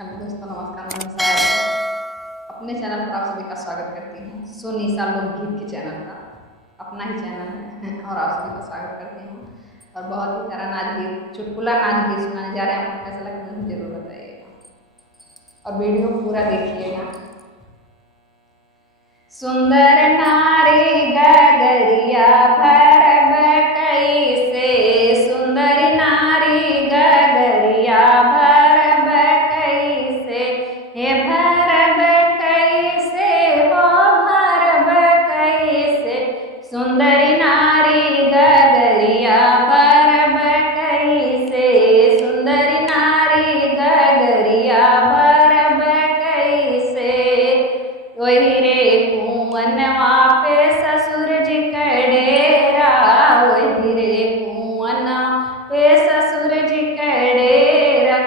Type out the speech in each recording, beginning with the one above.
Hello दोस्तों, नमस्कार। मैं निशा अपने चैनल पर आप सभी का स्वागत करती हूँ। सो निशा लोकगीत के चैनल का अपना ही चैनल है और आप सभी का स्वागत करती हूँ। और बहुत ही प्यारा नाच गीत, चुटकुला नाच गीत सुनाने जा रहे हैं। आपको कैसा लगता है जरूर बताइएगा और वीडियो पूरा देखिएगा। सुंदर नारी गगरिया भरब कैसे, सुंदर नारी गगरिया भरब कैसे, हे भरब कैसे, हो भरब कैसे, सुंदरी नारी गगरिया भरब कैसे, सुंदरी नारी गगरिया भरब कैसे। वही रे कुंवनवा पे ससुर जी कडेरा, वही रे कुंवना पे ससुर जी कडेरा,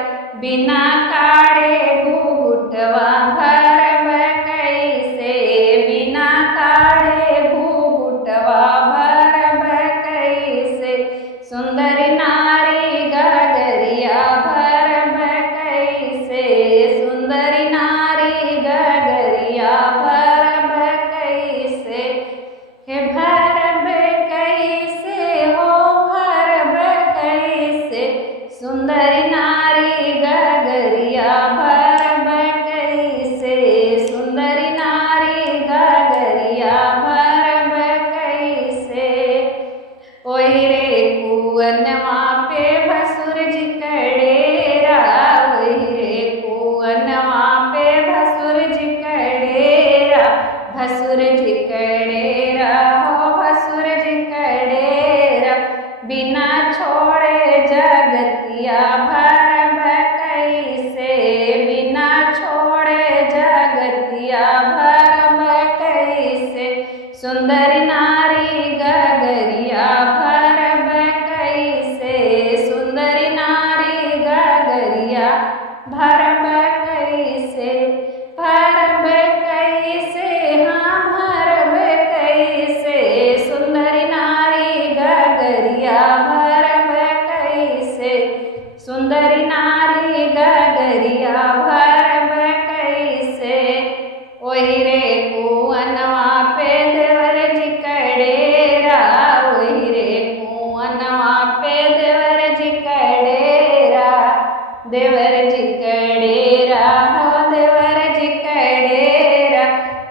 बिना काढ़े घूघुटवा भरब कैसे, बिना काढ़े घूघुटवा भरब कैसे, सुंदर नारी गगरिया भरब कैसे, सुंदरी नारी गगरिया भरब कैसे, हे भरब कैसे, हो भरब कैसे, सुंदरी नारी गगरिया भरब कैसे, सुंदरी नारी गगरिया भरब कैसे। ओहि रे कुंवनवा पे भसुर जी कडेरा, ओहि रे कुंवनवा पे भसुर जी कडेरा, भसुर जी कडेरा, हो भसुर जी कडेरा, बिना छोड़े जगतिया भरब कैसे, बिना छोड़े जगतिया भरब कैसे, सुंदर नारी गगरिया भरब कैसे, सुंदर नारी गगरिया भरब कैसे, भरब कैसे, हाँ भरब कैसे, सुंदर नारी गगरिया भरब कैसे, सुंदर नारी गगरिया भरब कैसे। ओहि रे कुंवनवा पे देवर जी कडेरा, ओहि रे कुंवनवा पे देवर जी कडेरा, देवर जी कडेरा, हो देवर जी कडेरा,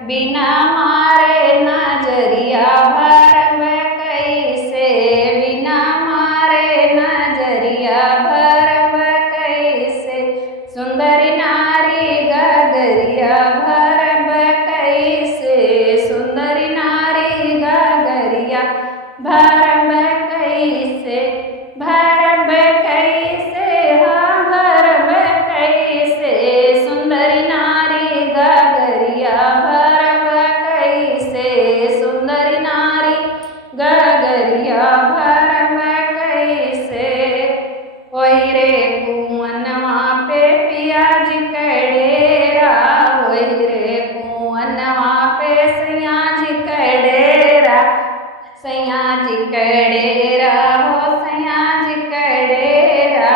बिना मारे नजरिया भरब कैसे, बिना मारे नजरिया भरब कैसे, सुंदर नारी गगरिया भरब कैसे, सुंदर नारी गगरिया भरब कैसे, भरब कैसे, हाँ भरब कैसे, सुंदर नारी गगरिया भरब कैसे, सुंदर नारी गगरिया भरब कैसे। ओहि रे कुंवनवा पे पिया जी कडेरा, ओहि रे कुंवनवा पे सैया जी कडेरा, सैया जी कडेरा, हो सैया जी कडेरा,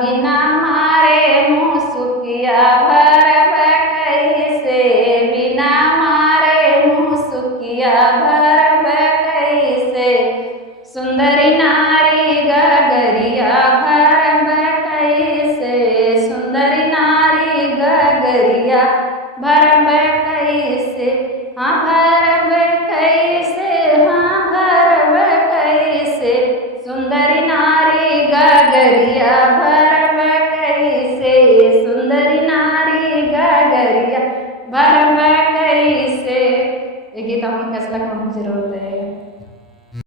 बिना मारे मुसुकिया भरब कैसे, बिना मारे मुसुकिया भरब कैसे, सुंदरी नारी गगरिया भरब कैसे, सुंदरी नारी गगरिया भरब कैसे, हाँ भरब कैसे, हाँ भरब कैसे, सुंदरी नारी गगरिया भरब कैसे, सुंदरी नारी गगरिया भरब कैसे। ये गीत आपको कैसा लगा मुझे जरूर बताइएगा।